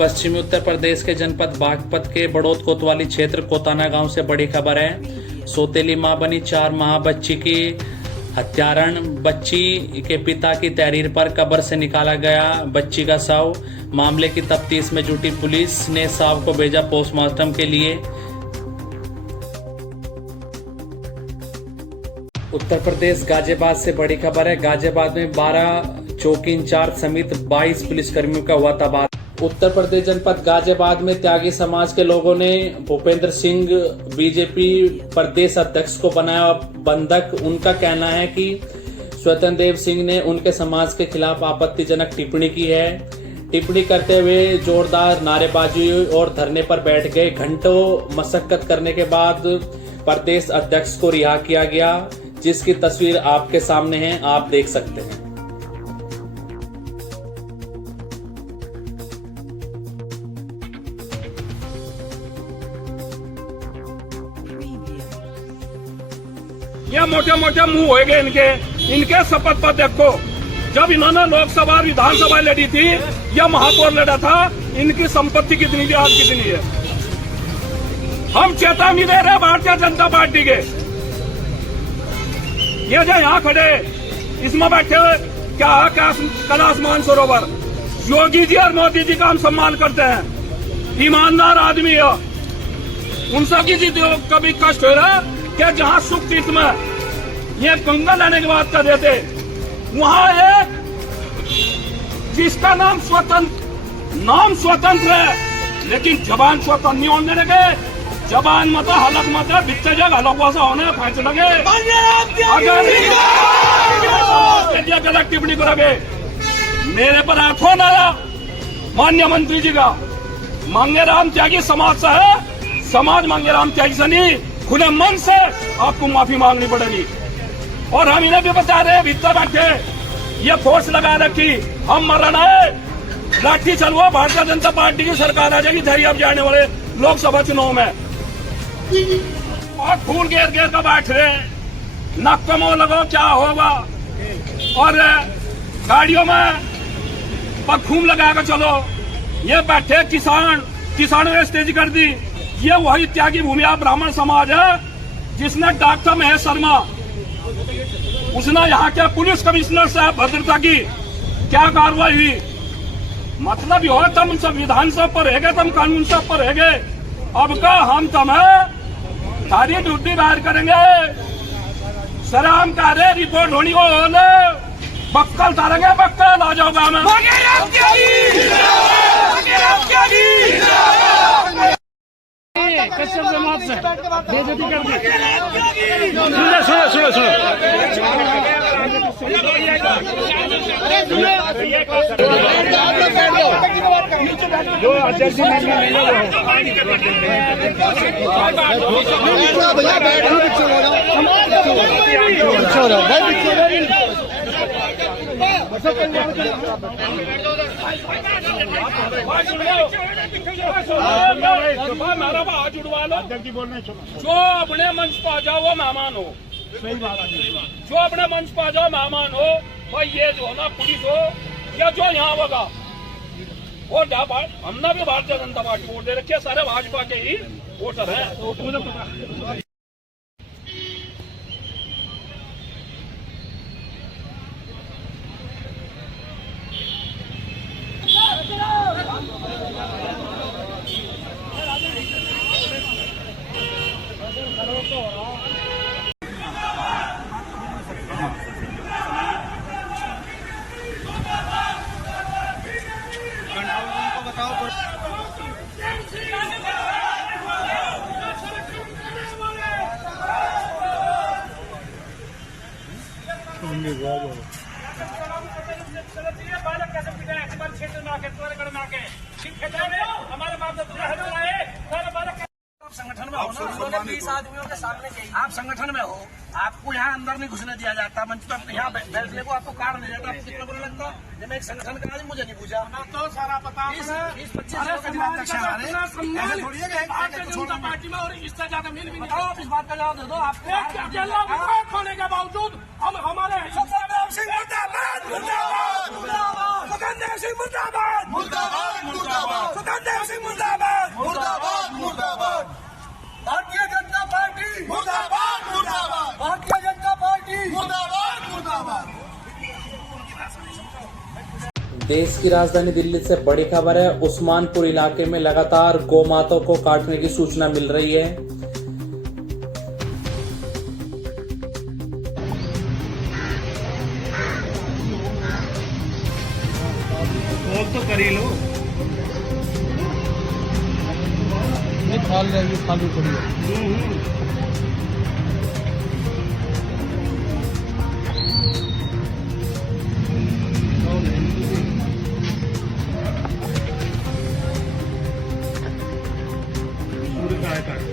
पश्चिमी उत्तर प्रदेश के जनपद बागपत के बड़ौत कोतवाली क्षेत्र कोताना गांव से बड़ी खबर है। सौतेली मां बनी 4 माह बच्ची की हत्यारण बच्ची के पिता की तहरीर पर कब्र से निकाला गया बच्ची का शव। मामले की तफ्तीश में जुटी पुलिस ने शव को भेजा पोस्टमार्टम के लिए। उत्तर प्रदेश गाजियाबाद से बड़ी खबर है। गाजियाबाद में 12 चौकी इंचार्ज समेत 22 पुलिसकर्मियों का हुआ तबादला। उत्तर प्रदेश जनपद गाजियाबाद में त्यागी समाज के लोगों ने भूपेंद्र सिंह बीजेपी प्रदेश अध्यक्ष को बनाया बंधक। उनका कहना है कि स्वतंत्र देव सिंह ने उनके समाज के खिलाफ आपत्तिजनक टिप्पणी की है। टिप्पणी करते हुए जोरदार नारेबाजी और धरने पर बैठ गए। घंटों मशक्कत करने के बाद प्रदेश अध्यक्ष को रिहा किया गया, जिसकी तस्वीर आपके सामने है, आप देख सकते हैं। ये मोटे मोटे मुंह होएंगे इनके शपथ पर देखो। जब इन्होंने लोकसभा विधानसभा लड़ी थी या महापौर लड़ा था, इनकी संपत्ति कितनी थी, आज कितनी है। हम चेतावनी दे रहे भारतीय जनता पार्टी के। ये जो यहाँ खड़े इसमें बैठे क्या कैलाश मानसरोवर, योगी जी और मोदी जी का हम सम्मान करते हैं, ईमानदार आदमी है। उनसे किसी कभी कष्ट हो रहा कि जहाँ सुख तीर्थ में ये गंगा लाने की बात कर रहे थे, वहाँ एक जिसका नाम स्वतंत्र है, लेकिन जबान स्वतंत्र नहीं होने लगे। जबान मत हलक मत बिच्चे जग हलक वैसा होने फांच लगे। अगर गलत टिप्पणी करोगे मेरे पर आंखों न आया। माननीय मंत्री जी का मांगेराम त्यागी समाज से है, समाज मांगेराम त्यागी से नहीं, खुले मन से आपको माफी मांगनी पड़ेगी। और हम इन्हें भी बता रहे हैं, भीतर बैठे ये फोर्स लगा रखी, हम मरना है, लाठी चलवा, भारतीय जनता पार्टी की सरकार आ जाएगी धैर्य अब जाने वाले लोकसभा चुनाव में। और फूल घेर घेर कर बैठ रहे, नक पे मुंह लगाओ क्या होगा। और गाड़ियों में पखूम लगा कर चलो। ये बैठे किसानों ने स्टेज कर दी। ये वही त्यागी भूमिया ब्राह्मण समाज है जिसने डॉक्टर महेश शर्मा, उसने यहाँ के पुलिस कमिश्नर साहब भद्रता की क्या कार्रवाई हुई। मतलब यो है तुम संविधान से ऊपर रहेगे, तुम कानून से ऊपर रहेगे। अब का हम तुम्हें सारी ड्यूटी बाहर करेंगे। सलाम का रे रिपोर्ट होनी को बक्कल तारेंगे, बक्कल आ जाओ गाँव में। कश्यप समाज से बेइज्जती कर दी। सुनो जो अध्यक्ष जो अपने मंच पर आ जाओ वो मेहमान हो। सही बात है, जो अपने मंच पर आ जाओ मेहमान हो। भाई ये जो ना पुलिस हो या जो यहाँ होगा, और हमने भी भारतीय जनता पार्टी वोट दे रखी है, सारे भाजपा के ही वोटर हैं। संगठन में हो, 20 आदमियों के सामने आप संगठन में हो, आपको यहाँ अंदर नहीं घुसने दिया जाता, मंच पर यहाँ बैठने को आपको कार्ड नहीं जाता। कितना बुरा लगता है। मैं एक संगठन का आदमी, मुझे नहीं पूछा तो सारा पता। 20-25 पार्टी में और इससे ज्यादा मिल भी नहीं। आप इस बात का जवाब दे दो। आपको होने के बावजूद हम हमारे मुर्दाबाद, मुर्दाबाद, मुर्दाबाद, मुर्दाबाद, मुर्दाबाद, मुर्दाबाद, मुर्दाबाद, देश की राजधानी दिल्ली से बड़ी खबर है। उस्मानपुर इलाके में लगातार गौ माताओं को काटने की सूचना मिल रही है। कॉल तो कर ही लो। नहीं खाल जाएगी, खाली पड़ी है। सूर्य का है काट।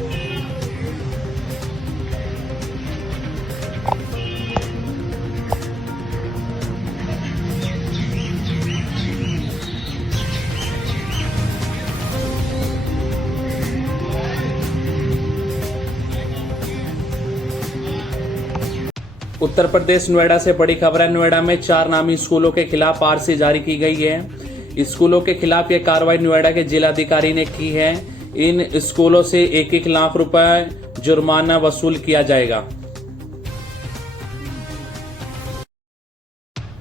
उत्तर प्रदेश नोएडा से बड़ी खबर है। नोएडा में 4 नामी स्कूलों के खिलाफ आरसी जारी की गई है। स्कूलों के खिलाफ यह कार्रवाई नोएडा के जिलाधिकारी ने की है। इन स्कूलों से 1-1 लाख रुपए जुर्माना वसूल किया जाएगा।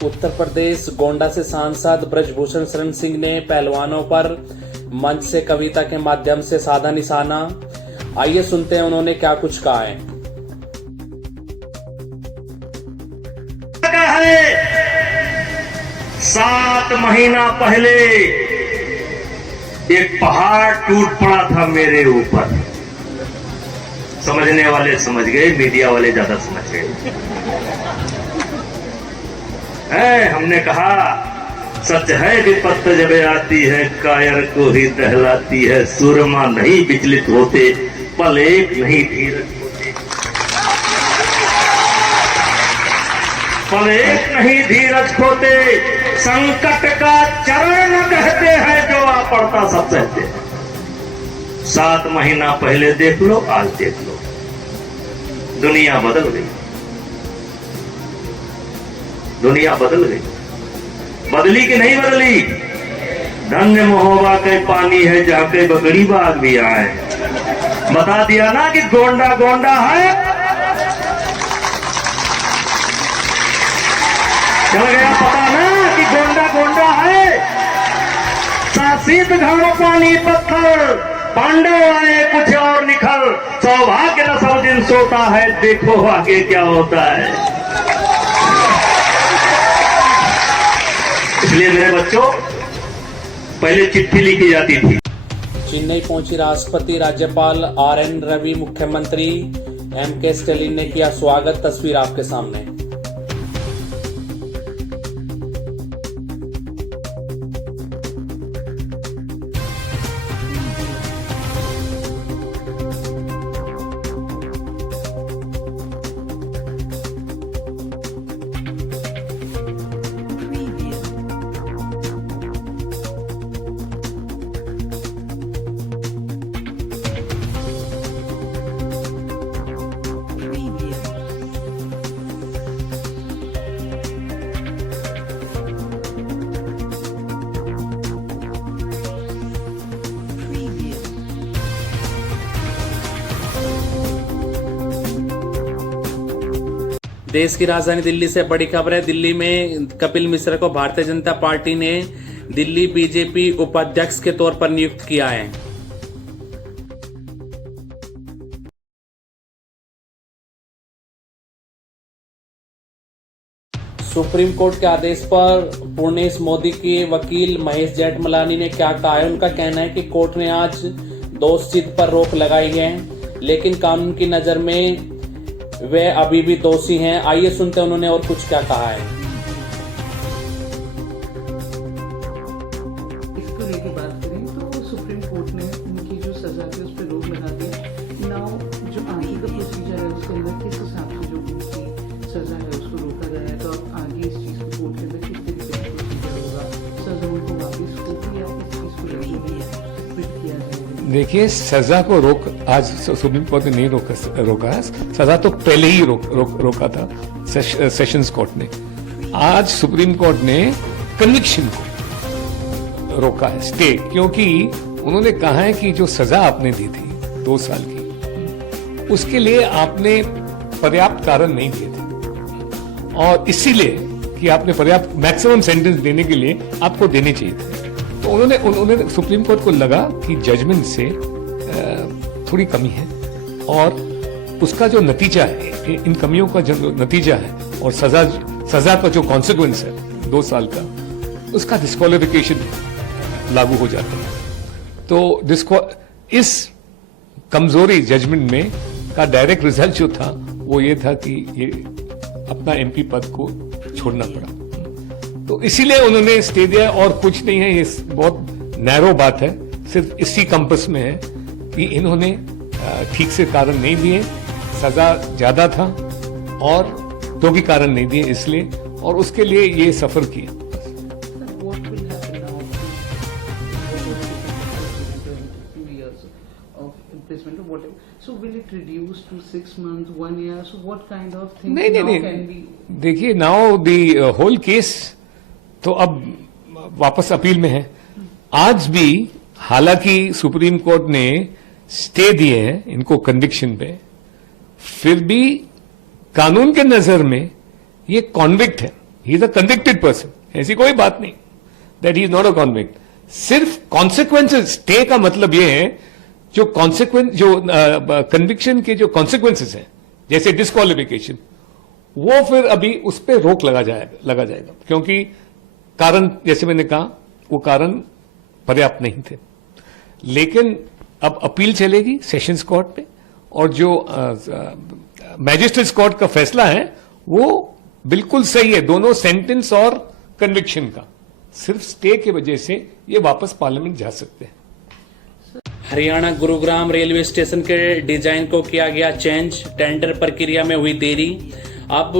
उत्तर प्रदेश गोंडा से सांसद ब्रजभूषण शरण सिंह ने पहलवानों पर मंच से कविता के माध्यम से साधा निशाना। आइए सुनते हैं उन्होंने क्या कुछ कहा है। 7 महीना पहले एक पहाड़ टूट पड़ा था मेरे ऊपर। समझने वाले समझ गए, मीडिया वाले ज्यादा समझ गए। हमने कहा सच है विपत्त जब आती है, कायर को ही दहलाती है। सूरमा नहीं विचलित होते, पल एक नहीं धीरज होते, पल एक नहीं धीरज खोते। संकट का चरण न कहते हैं, जो आ पड़ता सब सहते हैं। 7 महीना पहले देख लो, आज देख लो, दुनिया बदल गई। दुनिया बदल गई। बदली कि नहीं बदली? धन्य महोबा के पानी है, जाके बकरी बाग भी आए। बता दिया ना कि गोंडा गोंडा है। चल गया पता ना कि गोंडा गोंडा है। शासित घाव पानी पत्थर, पांडव आए कुछ और निखल। सौभाग्य न सब दिन सोता है, देखो आगे क्या होता है। इसलिए मेरे बच्चों, पहले चिट्ठी लिखी जाती थी। चेन्नई पहुंची राष्ट्रपति, राज्यपाल RN रवि, मुख्यमंत्री MK स्टालिन ने किया स्वागत। तस्वीर आपके सामने। देश की राजधानी दिल्ली से बड़ी खबर है। दिल्ली में कपिल मिश्रा को भारतीय जनता पार्टी ने दिल्ली बीजेपी उपाध्यक्ष के तौर पर नियुक्त किया है। सुप्रीम कोर्ट के आदेश पर पूर्णेश मोदी के वकील महेश जेठमलानी ने क्या कहा है। उनका कहना है कि कोर्ट ने आज दोष सिद्ध पर रोक लगाई है, लेकिन कानून की नजर में वे अभी भी दोषी हैं। आइए सुनते हैं उन्होंने और कुछ क्या कहा है। इसको लेके बात करें तो सुप्रीम कोर्ट ने उनकी जो सजा थी उस पर रोक लगा दी। नाउ जो आगे का प्रोसीजर है उसके अंदर किस हिसाब से जो उनकी सजा है उसको रोका गया है, तो अब आगे इस चीज को कोर्ट के अंदर किस तरीके से प्रोसीजर होगा, सजा उनको वापिस होगी या इस चीज को रिपीट किया जाएगा? देखिए, सजा को आज सुप्रीम कोर्ट ने नहीं रोका है। सजा तो पहले ही रोका था सेशंस कोर्ट ने। आज सुप्रीम कोर्ट ने कन्विक्शन को रोका है, स्टे, क्योंकि उन्होंने कहा है कि जो सजा आपने दी थी 2 साल की, उसके लिए आपने पर्याप्त कारण नहीं दिए थे और इसीलिए कि आपने पर्याप्त मैक्सिमम सेंटेंस देने के लिए आपको देने चाहिए थे। तो उन्होंने सुप्रीम कोर्ट को लगा कि जजमेंट से थोड़ी कमी है और उसका जो नतीजा है, इन कमियों का जो नतीजा है और सजा का जो कॉन्सिक्वेंस है 2 साल का, उसका डिस्क्वालिफिकेशन लागू हो जाता है। तो इस कमजोरी जजमेंट में का डायरेक्ट रिजल्ट जो था वो ये था कि ये अपना एमपी पद को छोड़ना पड़ा। तो इसीलिए उन्होंने स्टे दिया और कुछ नहीं है, ये बहुत नैरो बात है, सिर्फ इसी कंपस में है कि इन्होंने ठीक से कारण नहीं दिए, सजा ज्यादा था और तो भी कारण नहीं दिए इसलिए, और उसके लिए ये सफर किया। What will happen now? 2 years of imprisonment or whatever. So will it reduce to 6 months, 1 year? So what kind of things now can नहीं be? देखिए, नाउ द होल केस तो अब वापस अपील में है। आज भी हालांकि सुप्रीम कोर्ट ने स्टे दिए हैं इनको कन्विक्शन पे, फिर भी कानून के नजर में ये कॉन्विक्ट है, he is a convicted person, ऐसी कोई बात नहीं that he is not a convict. सिर्फ कॉन्सिक्वेंसेस, स्टे का मतलब ये है जो कन्विक्शन के जो कॉन्सिक्वेंसेस हैं, जैसे डिस्क्वालिफिकेशन, वो फिर अभी उस पर रोक लगा जाएगा क्योंकि कारण, जैसे मैंने कहा, वो कारण पर्याप्त नहीं थे। लेकिन अब अपील चलेगी सेशंस कोर्ट पे, और जो मैजिस्ट्रेट्स कोर्ट का फैसला है वो बिल्कुल सही है, दोनों सेंटेंस और कन्विक्शन का। सिर्फ स्टे की वजह से ये वापस पार्लियामेंट जा सकते हैं। हरियाणा गुरुग्राम रेलवे स्टेशन के डिजाइन को किया गया चेंज, टेंडर प्रक्रिया में हुई देरी, अब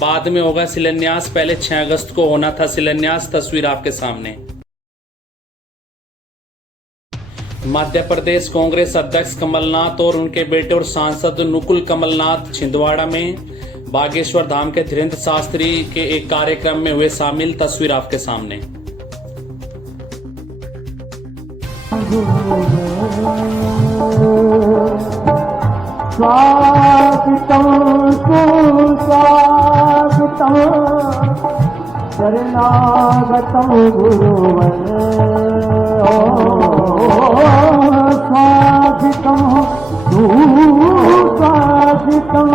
बाद में होगा शिलान्यास, पहले 6 अगस्त को होना था शिलान्यास। तस्वीर आपके सामने। मध्य प्रदेश कांग्रेस अध्यक्ष कमलनाथ और उनके बेटे और सांसद नुकुल कमलनाथ छिंदवाड़ा में बागेश्वर धाम के धीरेन्द्र शास्त्री के एक कार्यक्रम में हुए शामिल। तस्वीर आपके सामने। स्वागतम सुस्वागतम शरणागतम गुरुवर, स्वागतम सुस्वागतम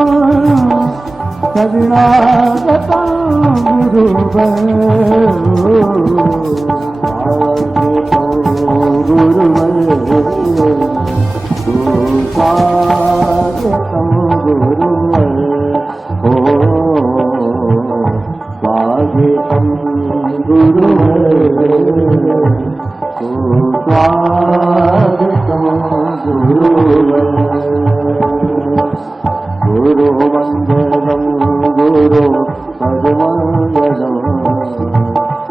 शरणागतम गुरुवर, स्वागतम गुरुवर, स्वागतम गुरुवर, स्वागतम गुरुवर, गुरु मंगलम गुरु पदमंगलम,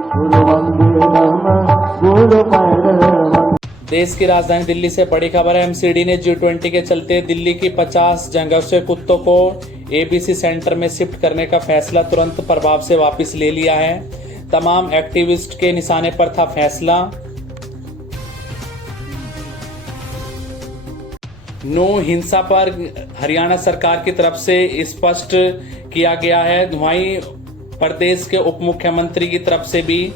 गुरु मंगलम गुरु पदमंगलम। देश की राजधानी दिल्ली से बड़ी खबर है। एमसीडी ने G20 के चलते दिल्ली की 50 जंगल कुत्तों को एबीसी सेंटर में शिफ्ट करने का फैसला तुरंत प्रभाव से वापस ले लिया है। तमाम एक्टिविस्ट के निशाने पर था फैसला। नो हिंसा पर हरियाणा सरकार की तरफ से स्पष्ट किया गया है। वहीं प्रदेश के उप मुख्यमंत्री की तरफ से भी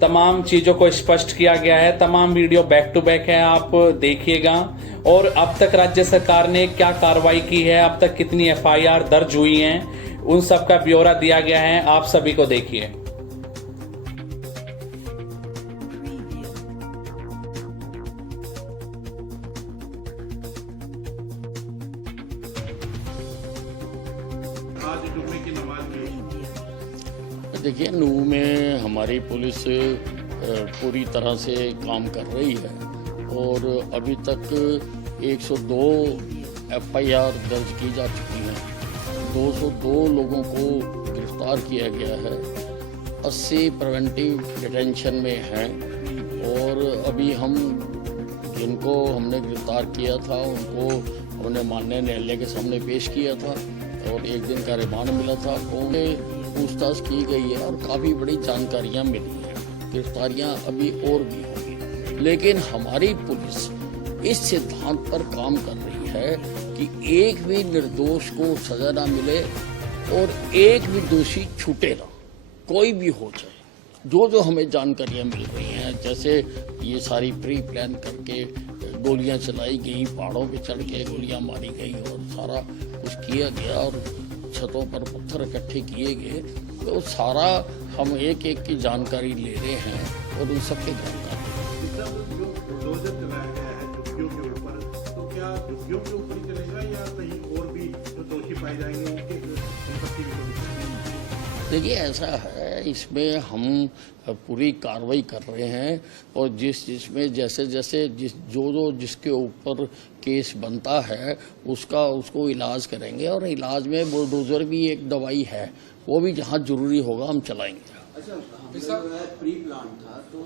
तमाम चीजों को स्पष्ट किया गया है। तमाम वीडियो बैक टू बैक है, आप देखिएगा। और अब तक राज्य सरकार ने क्या कार्रवाई की है, अब तक कितनी एफआईआर दर्ज हुई हैं, उन सब का ब्यौरा दिया गया है, आप सभी को देखिए। देखिए, नूह में हमारी पुलिस पूरी तरह से काम कर रही है और अभी तक 102 एफआईआर दर्ज की जा चुकी हैं, 202 लोगों को गिरफ्तार किया गया है, 80 प्रिवेंटिव डिटेंशन में हैं और अभी हम जिनको हमने गिरफ्तार किया था उनको हमने माननीय न्यायालय के सामने पेश किया था और 1 दिन का रिमांड मिला था। उन्हें पूछताछ की गई है और काफ़ी बड़ी जानकारियां मिली हैं। गिरफ्तारियां अभी और भी होंगी, लेकिन हमारी पुलिस इस सिद्धांत पर काम कर रही है कि एक भी निर्दोष को सजा ना मिले और एक भी दोषी छूटे ना। कोई भी हो जाए, जो हमें जानकारियां मिल रही हैं, जैसे ये सारी प्री प्लान करके गोलियां चलाई गई, पहाड़ों पे चढ़ के गोलियां मारी गई और सारा कुछ किया गया और छतों पर पत्थर इकट्ठे किए गए, तो सारा हम एक एक की जानकारी ले रहे हैं और उन सबकी जानकारी। जो बुलडोजर चलाया गया है झुग्गियों के ऊपर, तो क्या झुग्गियों के ऊपर ही चलेगा या कहीं और भी जो दोषी पाए जाएंगे उनकी संपत्ति भी होगी? देखिए ऐसा है, इसमें हम पूरी कार्रवाई कर रहे हैं और जिसमें जैसे जिसके ऊपर केस बनता है उसको इलाज करेंगे और इलाज में बुलडोजर भी एक दवाई है, वो भी जहाँ जरूरी होगा हम चलाएंगे। अच्छा, प्री प्लान था तो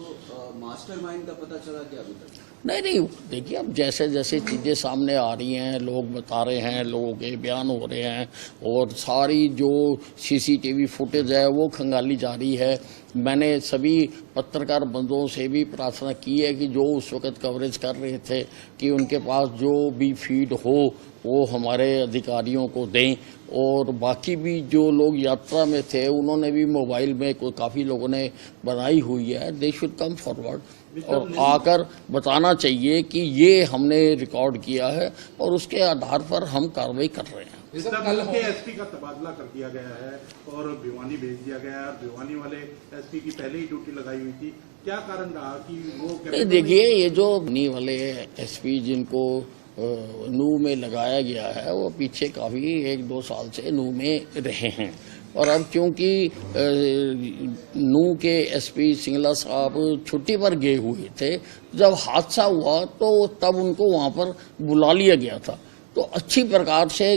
मास्टरमाइंड का पता चला क्या अभी तक? नहीं, देखिए अब जैसे जैसे चीज़ें सामने आ रही हैं, लोग बता रहे हैं, लोगों के बयान हो रहे हैं और सारी जो सीसीटीवी फुटेज है वो खंगाली जा रही है। मैंने सभी पत्रकार बंधुओं से भी प्रार्थना की है कि जो उस वक्त कवरेज कर रहे थे कि उनके पास जो भी फीड हो वो हमारे अधिकारियों को दें और बाकी भी जो लोग यात्रा में थे उन्होंने भी मोबाइल में काफ़ी लोगों ने बनाई हुई है, दे शुड कम फॉरवर्ड और आकर बताना चाहिए कि ये हमने रिकॉर्ड किया है और उसके आधार पर हम कार्रवाई कर रहे हैं। कल के एसपी का तबादला कर दिया गया है और भिवानी भेज दिया गया है और भिवानी वाले एसपी की पहले ही ड्यूटी लगाई हुई थी, क्या कारण रहा कि वो? देखिए ये जो भिवानी वाले एसपी जिनको नू में लगाया गया है वो पीछे काफ़ी 1-2 साल से नू में रहे हैं और अब क्योंकि नू के एसपी सिंगला साहब छुट्टी पर गए हुए थे, जब हादसा हुआ तो तब उनको वहाँ पर बुला लिया गया था, तो अच्छी प्रकार से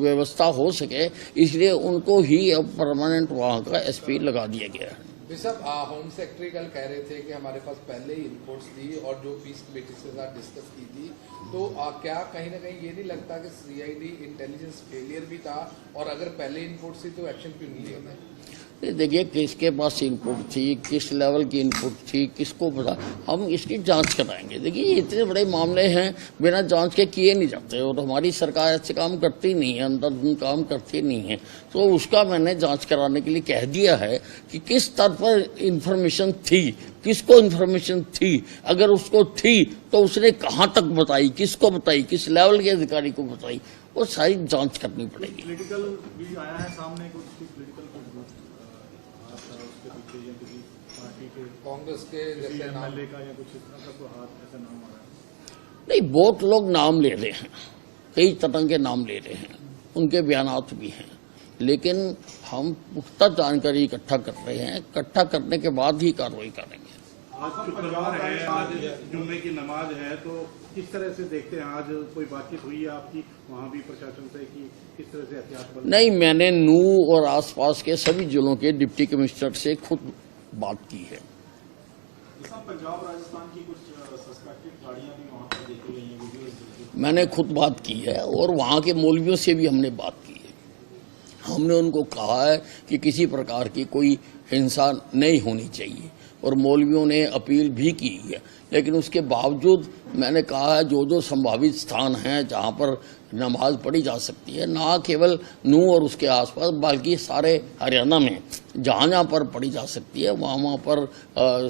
व्यवस्था हो सके इसलिए उनको ही अब परमानेंट वहाँ का एसपी लगा दिया गया है। साहब होम सेक्रेटरी कल कह रहे थे कि हमारे पास पहले ही रिपोर्ट्स थी और जो पीस कमेटी के साथ डिस्कस की थी, तो क्या कहीं ना कहीं ये नहीं लगता कि सीआईडी इंटेलिजेंस फेलियर भी था और अगर पहले इनपुट थी तो एक्शन क्यों नहीं लिया गया? देखिए किसके पास इनपुट थी, किस लेवल की इनपुट थी, किसको पता, हम इसकी जांच कराएंगे। देखिए ये इतने बड़े मामले हैं बिना जांच के किए नहीं जाते और हमारी सरकार ऐसे काम करती नहीं है, अंधाधुंध काम करती नहीं है, तो उसका मैंने जांच कराने के लिए कह दिया है कि किस स्तर पर इंफॉर्मेशन थी, किसको इंफॉर्मेशन थी, अगर उसको थी तो उसने कहाँ तक बताई, किसको बताई, किस लेवल के अधिकारी को बताई, वो सारी जांच करनी पड़ेगी। पॉलिटिकल भी आया है सामने, कुछ पॉलिटिकल कांग्रेस के जैसे नाम का या कुछ इस तरह का कोई हाथ ऐसा नाम आ रहा है? नहीं, बहुत लोग नाम ले रहे हैं, कई तरह के नाम ले रहे हैं, उनके बयानात भी हैं, लेकिन हम पुख्ता जानकारी इकट्ठा कर रहे हैं, इकट्ठा करने के बाद ही कार्रवाई करेंगे। आज शुक्रवार है, आज जुम्मे की नमाज है, तो किस तरह से देखते हैं? आज कोई बातचीत हुई है आपकी वहाँ भी प्रशासन से कि किस तरह से एहतियात? नहीं, मैंने नू और आसपास के सभी जिलों के डिप्टी कमिश्नर से खुद बात की है। पंजाब राजस्थान की कुछ सस्पेक्टेड गाड़ियां भी वहाँ पर देखी गई हैं, वीडियोस। मैंने खुद बात की है और वहाँ के मौलवियों से भी हमने बात की है। हमने उनको कहा है कि किसी प्रकार की कोई हिंसा नहीं होनी चाहिए और मौलवियों ने अपील भी की है, लेकिन उसके बावजूद मैंने कहा है जो संभावित स्थान हैं जहाँ पर नमाज पढ़ी जा सकती है, ना केवल नू और उसके आसपास बल्कि सारे हरियाणा में जहाँ पर पढ़ी जा सकती है वहाँ पर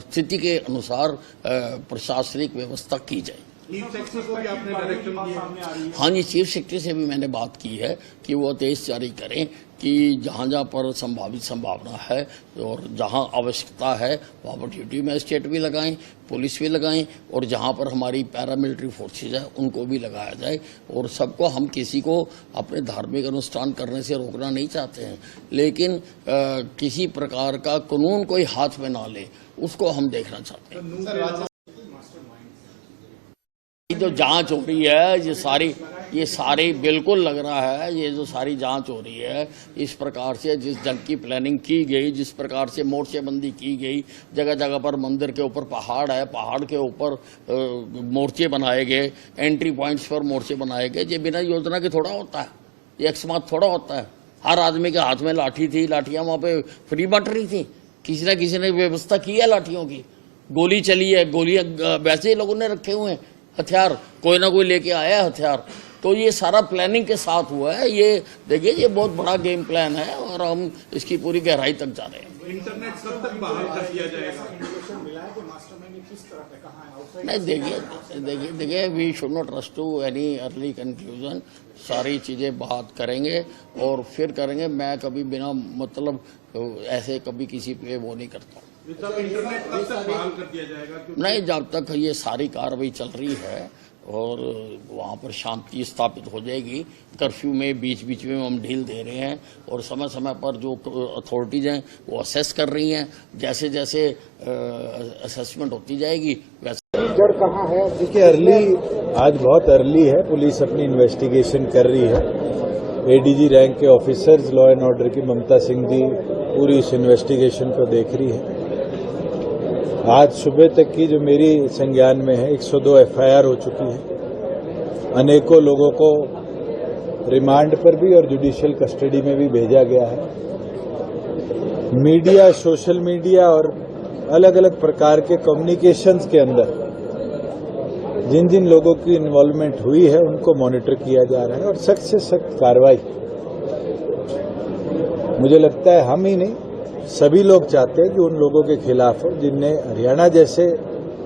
स्थिति के अनुसार प्रशासनिक व्यवस्था की जाए। चीफ सेक्रेटरी को भी आपने डायरेक्शन दिया? हाँ जी, चीफ सेक्रेटरी से भी मैंने बात की है कि वो आदेश जारी करें कि जहाँ जहाँ पर संभावित संभावना है और जहाँ आवश्यकता है वहाँ पर ड्यूटी मजिस्ट्रेट भी लगाएं, पुलिस भी लगाएं और जहाँ पर हमारी पैरामिलिट्री फोर्सेज है उनको भी लगाया जाए और सबको, हम किसी को अपने धार्मिक अनुष्ठान करने से रोकना नहीं चाहते हैं, लेकिन किसी प्रकार का कानून कोई हाथ में ना ले उसको हम देखना चाहते हैं। जो जांच हो रही है ये सारी बिल्कुल लग रहा है, ये जो सारी जांच हो रही है इस प्रकार से जिस जंग की प्लानिंग की गई, जिस प्रकार से मोर्चेबंदी की गई, जगह जगह पर मंदिर के ऊपर पहाड़ है, पहाड़ के ऊपर मोर्चे बनाए गए, एंट्री पॉइंट्स पर मोर्चे बनाए गए, ये बिना योजना के थोड़ा होता है, ये अकस्मात थोड़ा होता है। हर आदमी के हाथ में लाठी थी, लाठियाँ वहाँ पे फ्री बंट रही थी, किसी न किसी ने व्यवस्था की है लाठियों की, गोली चली है, गोलियाँ वैसे ही लोगों ने रखे हुए हैं, हथियार कोई ना कोई लेके आया है हथियार, तो ये सारा प्लानिंग के साथ हुआ है। ये देखिए, ये बहुत बड़ा गेम प्लान है और हम इसकी पूरी गहराई तक जा रहे हैं। इंटरनेट कब तक बहाल कर दिया जाएगा? नहीं, देखिए we should not rush to any early conclusion. सारी चीज़ें बात करेंगे और फिर करेंगे। मैं कभी बिना मतलब ऐसे कभी किसी पे वो नहीं करता हूँ। इंटरनेट कब तक बहाल कर दिया जाएगा? नहीं, जब तक ये सारी कार्रवाई चल रही है और वहाँ पर शांति स्थापित हो जाएगी। कर्फ्यू में बीच बीच में हम ढील दे रहे हैं और समय समय पर जो अथॉरिटीज़ हैं वो असेस कर रही हैं। जैसे जैसे असेसमेंट होती जाएगी वैसे। कहाँ है? देखिए, आज बहुत अर्ली है। पुलिस अपनी इन्वेस्टिगेशन कर रही है। एडीजी रैंक के ऑफिसर्स, लॉ एंड ऑर्डर की ममता सिंह जी पूरी इस इन्वेस्टिगेशन को देख रही है। आज सुबह तक की जो मेरी संज्ञान में है 102 एफआईआर हो चुकी है। अनेकों लोगों को रिमांड पर भी और जुडिशियल कस्टडी में भी भेजा गया है। मीडिया, सोशल मीडिया और अलग अलग प्रकार के कम्युनिकेशंस के अंदर जिन जिन लोगों की इन्वॉल्वमेंट हुई है उनको मॉनिटर किया जा रहा है और सख्त से सख्त कार्रवाई, मुझे लगता है हम ही नहीं सभी लोग चाहते हैं कि उन लोगों के खिलाफ हो जिनने हरियाणा जैसे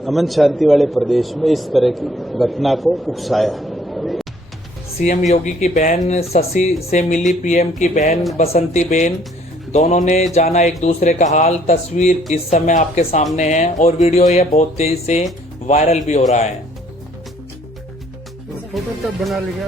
अमन शांति वाले प्रदेश में इस तरह की घटना को उकसाया। सीएम योगी की बहन शशि से मिली पीएम की बहन बसंती बेन। दोनों ने जाना एक दूसरे का हाल। तस्वीर इस समय आपके सामने है और वीडियो यह बहुत तेजी से वायरल भी हो रहा है। फोटो तब बना लिया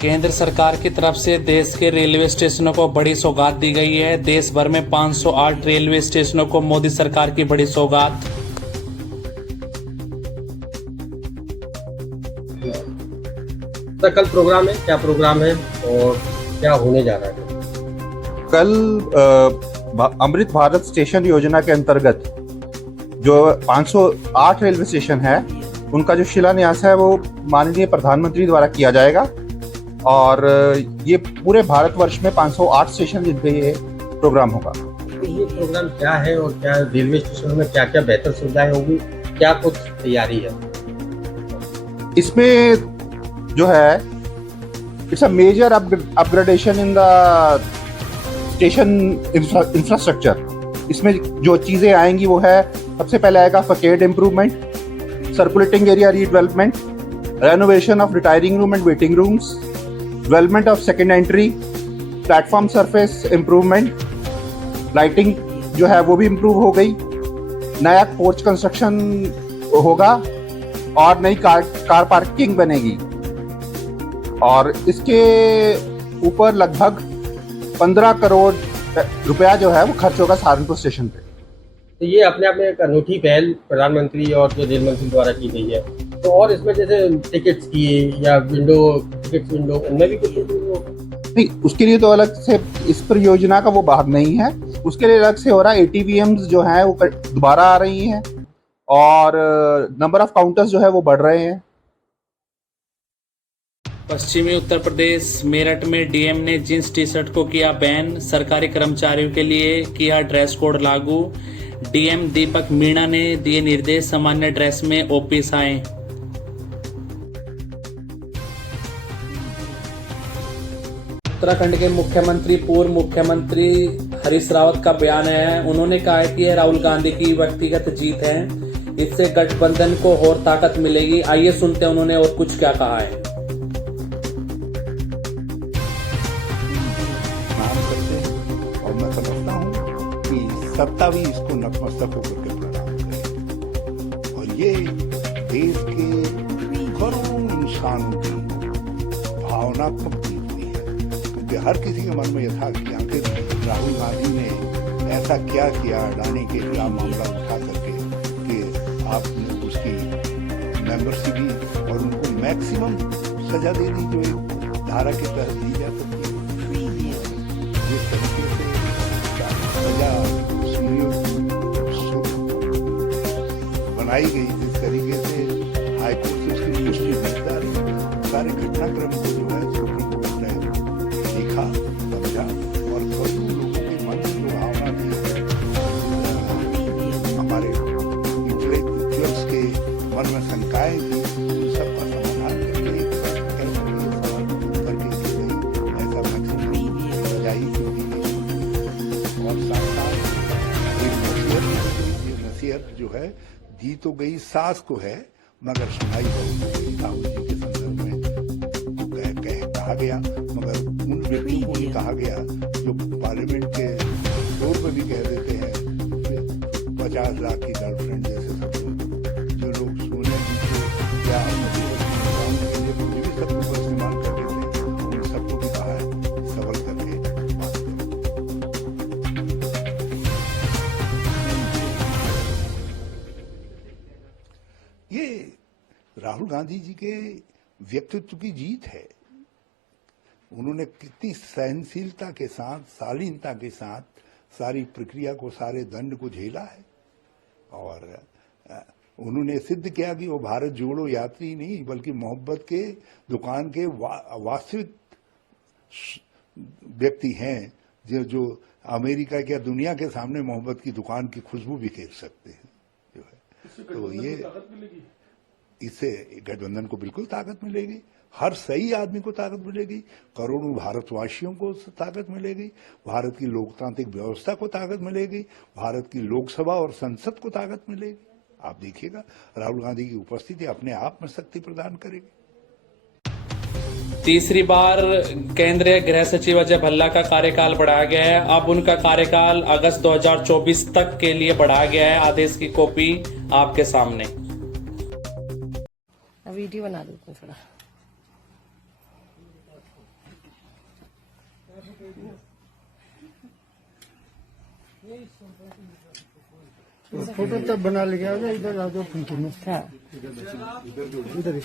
केंद्र सरकार की तरफ से देश के रेलवे स्टेशनों को बड़ी सौगात दी गई है। देश भर में 508 रेलवे स्टेशनों को मोदी सरकार की बड़ी सौगात। कल प्रोग्राम है, क्या प्रोग्राम है और क्या होने जा रहा है? कल अमृत भारत स्टेशन योजना के अंतर्गत जो 508 रेलवे स्टेशन है उनका जो शिलान्यास है वो माननीय प्रधानमंत्री द्वारा किया जाएगा और ये पूरे भारतवर्ष में 508 स्टेशन जिन पे ये प्रोग्राम होगा। ये प्रोग्राम क्या है और क्या रेलवे स्टेशनों में क्या क्या बेहतर सुविधाएं होगी, क्या कुछ तैयारी है? इसमें जो है it's a major upgradation in the station infrastructure. इसमें जो चीजें आएंगी वो है, सबसे पहले आएगा facade improvement, circulating area redevelopment, renovation of retiring room and waiting rooms, development of second entry, platform surface improvement, lighting जो है वो भी इम्प्रूव हो गई, नया कोच कंस्ट्रक्शन होगा और नई कार पार्किंग बनेगी और इसके ऊपर लगभग 15 करोड़ रुपया जो है वो खर्च होगा सहारनपुर स्टेशन पे। तो ये अपने आप में एक अनूठी पहल प्रधानमंत्री और जो रेल मंत्री द्वारा की गई है। तो और इसमें जैसे टिकट्स की या टिकट्स विंडो उनमें भी कुछ नहीं, उसके लिए तो अलग से इस परियोजना का वो भाग नहीं है। उसके लिए अलग से हो रहा है। ATVMs जो है वो दोबारा आ रही हैं और नंबर ऑफ काउंटर्स जो है वो बढ़ रहे हैं। पश्चिमी उत्तर प्रदेश मेरठ में डीएम ने जींस टी शर्ट को किया बैन। सरकारी कर्मचारियों के लिए किया ड्रेस कोड लागू। डीएम दीपक मीणा ने दिए निर्देश, सामान्य ड्रेस में ऑफिस आए। उत्तराखंड के मुख्यमंत्री पूर्व मुख्यमंत्री हरीश रावत का बयान है। उन्होंने कहा है कि यह राहुल गांधी की व्यक्तिगत जीत है, इससे गठबंधन को और ताकत मिलेगी। आइए सुनते हैं उन्होंने और कुछ क्या कहा है। और मैं समझता हूँ कि सत्ता भी इसको नतमस्तक होकर के प्रणाम करे और ये देश के करोड़ों इंसानों की भावनात्मक जीत हुई है, क्योंकि हर किसी के मन में यह था कि आखिर राहुल गांधी ने ऐसा क्या किया अडानी के खिलाफ मामला उठा करके कि आपने उसकी मेंबरशिप दी और उनको मैक्सिमम सजा दे दी जो एक धारा के तहत दी जा सकती है। जिस तरीके से सजा बनाई गई, जिस तरीके से हाईकोर्ट से उसकी पुष्टि मिलता रही, सारे घटनाक्रम को जो है सुप्रीम कोर्ट ने देखा, समझा और करोड़ों लोगों के मन में जो भावना थी, हमारे इंटेलेक्चुअल्स के मन में शंकाएं थी, उन सबका समाधान करके एक सवाल करके ऐसा मैक्सिमम सजा ही क्यों दी गई। और साथ साथ एक नसीहत जो है दी तो गई सास को है, मगर सुनाई बहुत गई राहुल जी के संदर्भ में कहा गया, मगर उन व्यक्तियों को भी कहा गया जो पार्लियामेंट के फ्लोर पर भी कह देते हैं 50 लाख की गर्लफ्रेंड जैसे सब लोग, जो लोग सोने या भी सबको इस्तेमाल कर देते हैं, उन सबको भी कहा है सबल करके बात करो। ये राहुल गांधी जी के व्यक्तित्व की जीत है। उन्होंने कितनी सहनशीलता के साथ, शालीनता के साथ सारी प्रक्रिया को, सारे दंड को झेला है और उन्होंने सिद्ध किया कि वो भारत जोड़ो यात्री नहीं बल्कि मोहब्बत के दुकान के वास्तविक व्यक्ति हैं, जो अमेरिका या दुनिया के सामने मोहब्बत की दुकान की खुशबू बिखेर सकते हैं जो है। तो ये इससे गठबंधन को बिल्कुल ताकत मिलेगी, हर सही आदमी को ताकत मिलेगी, करोड़ों भारतवासियों को ताकत मिलेगी, भारत की लोकतांत्रिक व्यवस्था को ताकत मिलेगी, भारत की लोकसभा और संसद को ताकत मिलेगी। आप देखिएगा राहुल गांधी की उपस्थिति अपने आप में शक्ति प्रदान करेगी। तीसरी बार केंद्रीय गृह सचिव अजय भल्ला का कार्यकाल बढ़ाया गया है। अब उनका कार्यकाल अगस्त 2024 तक के लिए बढ़ाया गया है। आदेश की कॉपी आपके सामने। वीडियो बना देते हैं थोड़ा। फोटो तब बना ले गया इधर आ जाओ। हाँ। इधर